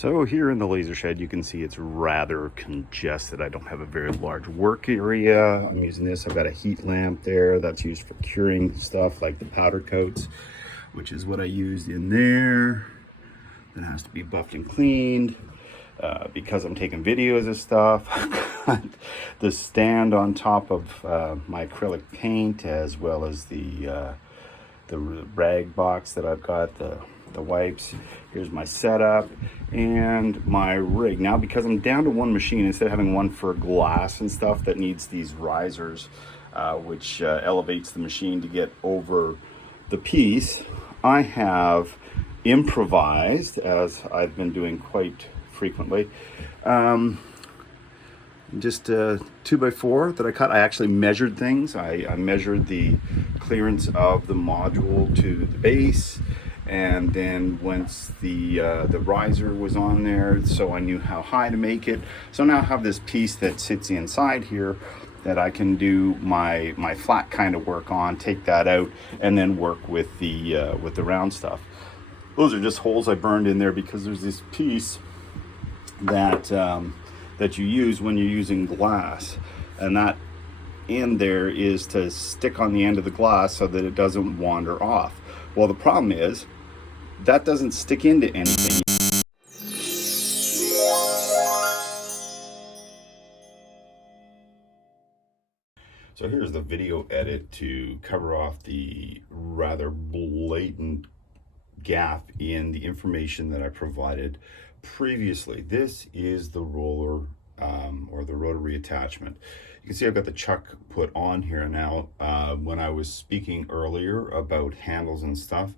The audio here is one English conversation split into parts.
So here in the laser shed, you can see it's rather congested. I don't have a very large work area. I'm using this. I've got a heat lamp there that's used for curing stuff like the powder coats, which is what I used in there. That has to be buffed and cleaned. Because I'm taking videos of stuff, I've got the stand on top of my acrylic paint, as well as the rag box that I've got, the wipes. Here's my setup and my rig. Now, because I'm down to one machine, instead of having one for glass and stuff that needs these risers, which elevates the machine to get over the piece, I have improvised, as I've been doing quite frequently, just a 2x4 that I cut. I actually measured things. I measured the clearance of the module to the base, and then once the riser was on there, so I knew how high to make it. So now I have this piece that sits inside here that I can do my flat kind of work on, take that out, and then work with the round stuff. Those are just holes I burned in there because there's this piece that you use when you're using glass, and that in there is to stick on the end of the glass so that it doesn't wander off. Well, the problem is that doesn't stick into anything. So here's the video edit to cover off the rather blatant gap in the information that I provided previously. This is the roller or the rotary attachment. You can see I've got the chuck put on here now. When I was speaking earlier about handles and stuff,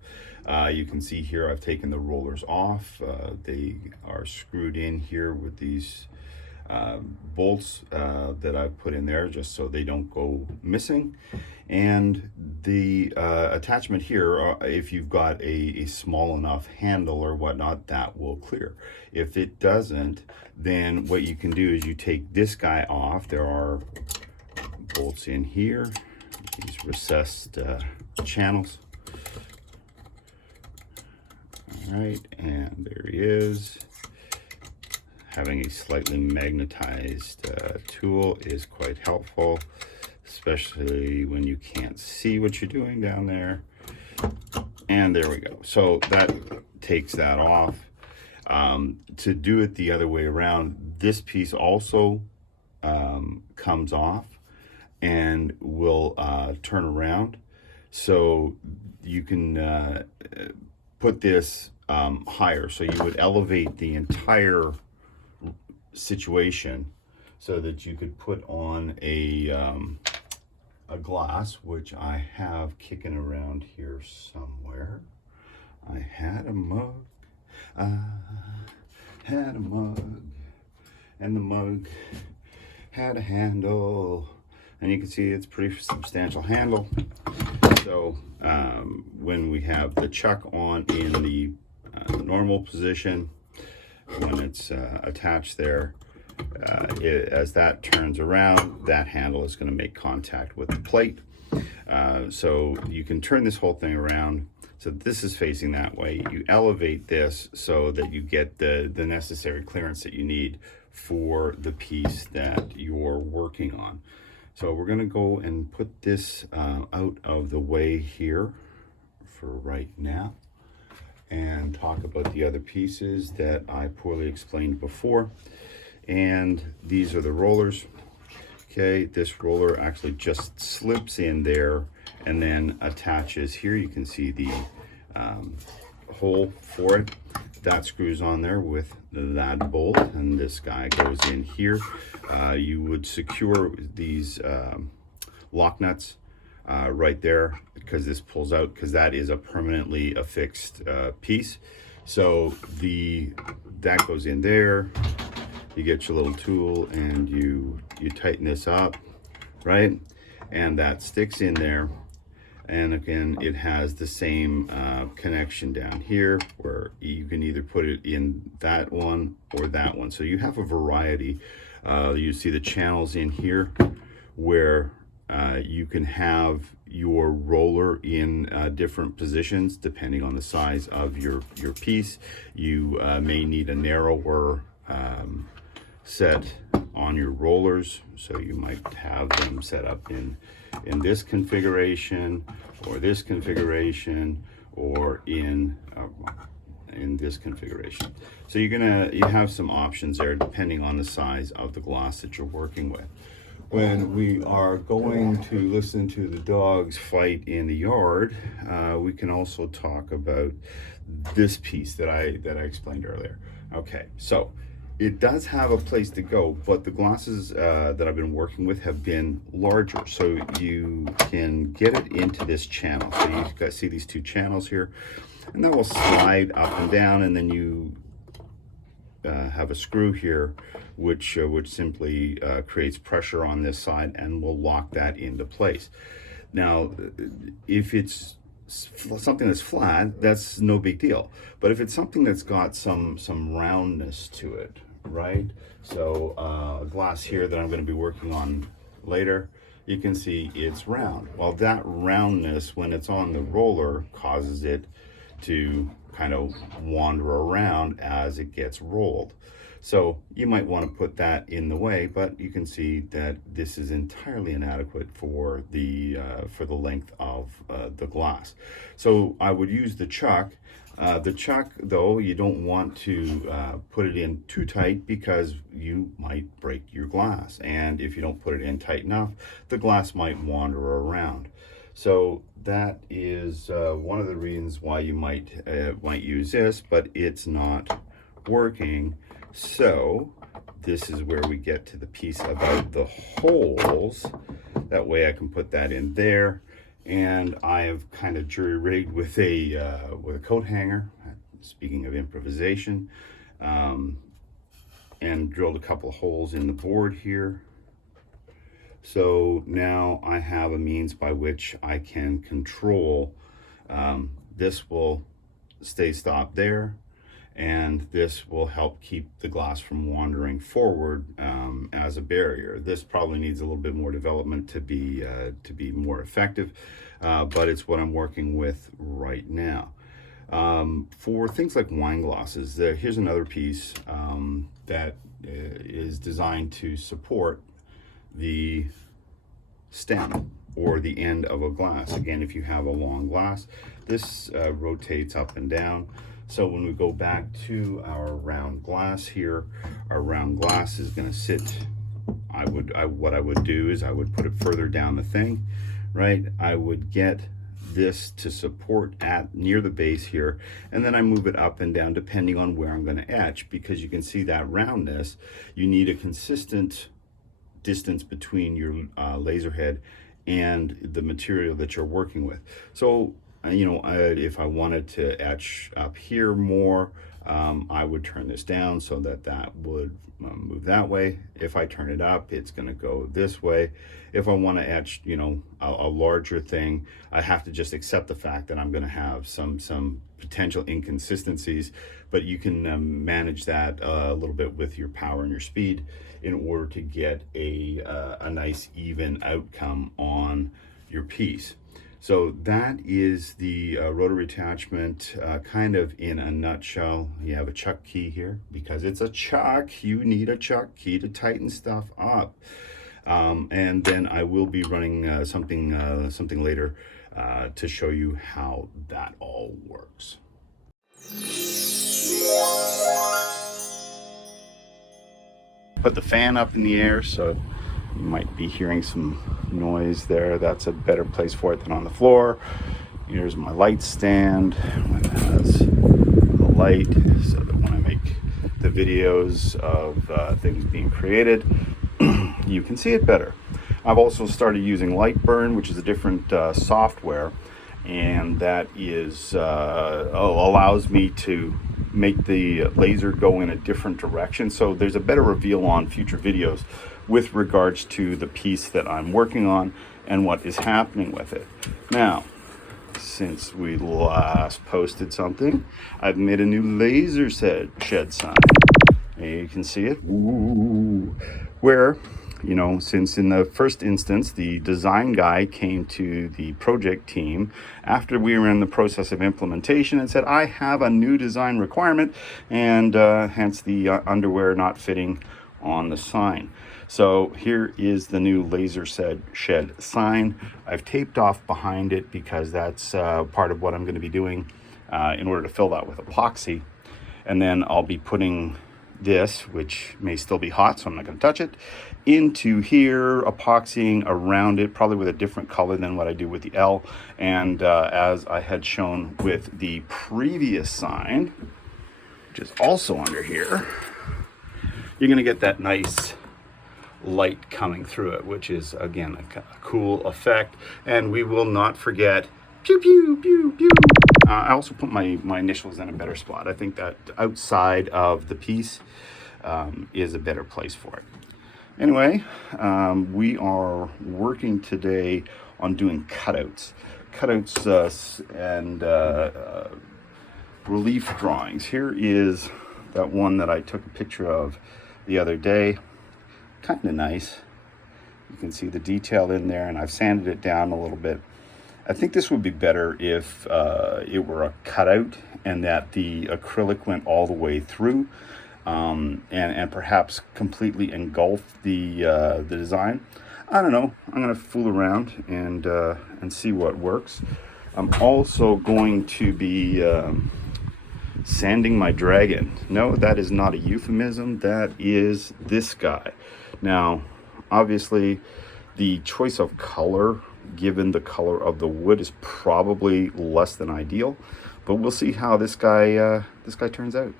you can see here I've taken the rollers off. They are screwed in here with these bolts that I've put in there just so they don't go missing. And the attachment here, if you've got a small enough handle or whatnot, that will clear. If it doesn't, then what you can do is you take this guy off. There are bolts in here, these recessed channels. All right, and there he is. Having a slightly magnetized tool is quite helpful, especially when you can't see what you're doing down there. And there we go. So that takes that off. To do it the other way around, this piece also comes off and will turn around. So you can put this higher. So you would elevate the entire situation so that you could put on a glass, which I have kicking around here somewhere. I had a mug, and the mug had a handle, and you can see it's pretty substantial handle. So when we have the chuck on in the normal position, when it's attached there, as that turns around, that handle is going to make contact with the plate. So you can turn this whole thing around so this is facing that way. You elevate this so that you get the necessary clearance that you need for the piece that you're working on. So we're going to go and put this out of the way here for right now, and talk about the other pieces that I poorly explained before. And these are the rollers. Okay, this roller actually just slips in there and then attaches here. You can see the hole for it. That screws on there with that bolt, and this guy goes in here. You would secure these lock nuts right there, because this pulls out, because that is a permanently affixed piece. So that goes in there. You get your little tool and you tighten this up, right? And that sticks in there. And again, it has the same connection down here, where you can either put it in that one or that one. So you have a variety. You see the channels in here where You can have your roller in different positions depending on the size of your piece. You may need a narrower set on your rollers, so you might have them set up in this configuration or this configuration or in this configuration. So you have some options there depending on the size of the glass that you're working with. When we are going to listen to the dogs fight in the yard, we can also talk about this piece that I explained earlier. Okay, so it does have a place to go, but the glasses that I've been working with have been larger, so you can get it into this channel. So you guys see these two channels here, and that will slide up and down, and then you have a screw here which simply creates pressure on this side and will lock that into place. Now, if it's something that's flat, that's no big deal. But if it's something that's got some roundness to it, right? So a glass here that I'm going to be working on later, you can see it's round. Well, that roundness, when it's on the roller, causes it to kind of wander around as it gets rolled. So you might want to put that in the way, but you can see that this is entirely inadequate for the length of the glass. So I would use the chuck. The chuck, though, you don't want to put it in too tight because you might break your glass. And if you don't put it in tight enough, the glass might wander around. So that is one of the reasons why you might use this, but it's not working. So this is where we get to the piece about the holes. That way I can put that in there. And I have kind of jury-rigged with a coat hanger, speaking of improvisation, and drilled a couple of holes in the board here. So now I have a means by which I can control. This will stay stopped there, and this will help keep the glass from wandering forward as a barrier. This probably needs a little bit more development to be more effective, but it's what I'm working with right now. For things like wine glasses, here's another piece that is designed to support the stem or the end of a glass. Again, if you have a long glass, this rotates up and down. So when we go back to our round glass here, our round glass is going to sit, what I would do is I would put it further down the thing, right? I would get this to support at near the base here, and then I move it up and down depending on where I'm going to etch, because you can see that roundness. You need a consistent distance between your laser head and the material that you're working with. So you know, if I wanted to etch up here more, I would turn this down so that that would move that way. If I turn it up, it's going to go this way. If I want to etch, you know, a larger thing, I have to just accept the fact that I'm going to have some potential inconsistencies, but you can manage that a little bit with your power and your speed in order to get a nice even outcome on your piece. So that is the rotary attachment kind of in a nutshell. You have a chuck key here. Because it's a chuck, you need a chuck key to tighten stuff up. And then I will be running something later to show you how that all works. Put the fan up in the air, so you might be hearing some noise there. That's a better place for it than on the floor. Here's my light stand. It has the light so that when I make the videos of things being created, you can see it better. I've also started using Lightburn, which is a different software, and that is allows me to make the laser go in a different direction. So there's a better reveal on future videos with regards to the piece that I'm working on and what is happening with it. Now, since we last posted something, I've made a new Lasershed sign. And you can see it, where You know, since in the first instance, the design guy came to the project team after we were in the process of implementation and said, I have a new design requirement, and hence the underwear not fitting on the sign. So here is the new Lasershed sign. I've taped off behind it because that's part of what I'm going to be doing in order to fill that with epoxy. And then I'll be putting this, which may still be hot, so I'm not going to touch it, into here, epoxying around it, probably with a different color than what I do with the L. And as I had shown with the previous sign, which is also under here, you're going to get that nice light coming through it, which is, again, a cool effect. And we will not forget pew pew pew pew. I also put my initials in a better spot. I think that outside of the piece is a better place for it. Anyway, we are working today on doing cutouts and relief drawings. Here is that one that I took a picture of the other day. Kind of nice. You can see the detail in there, and I've sanded it down a little bit. I think this would be better if it were a cutout and that the acrylic went all the way through, and perhaps completely engulf the design. I don't know. I'm going to fool around and see what works. I'm also going to be sanding my dragon. No, that is not a euphemism. That is this guy. Now, obviously, the choice of color, given the color of the wood, is probably less than ideal, but we'll see how this guy turns out.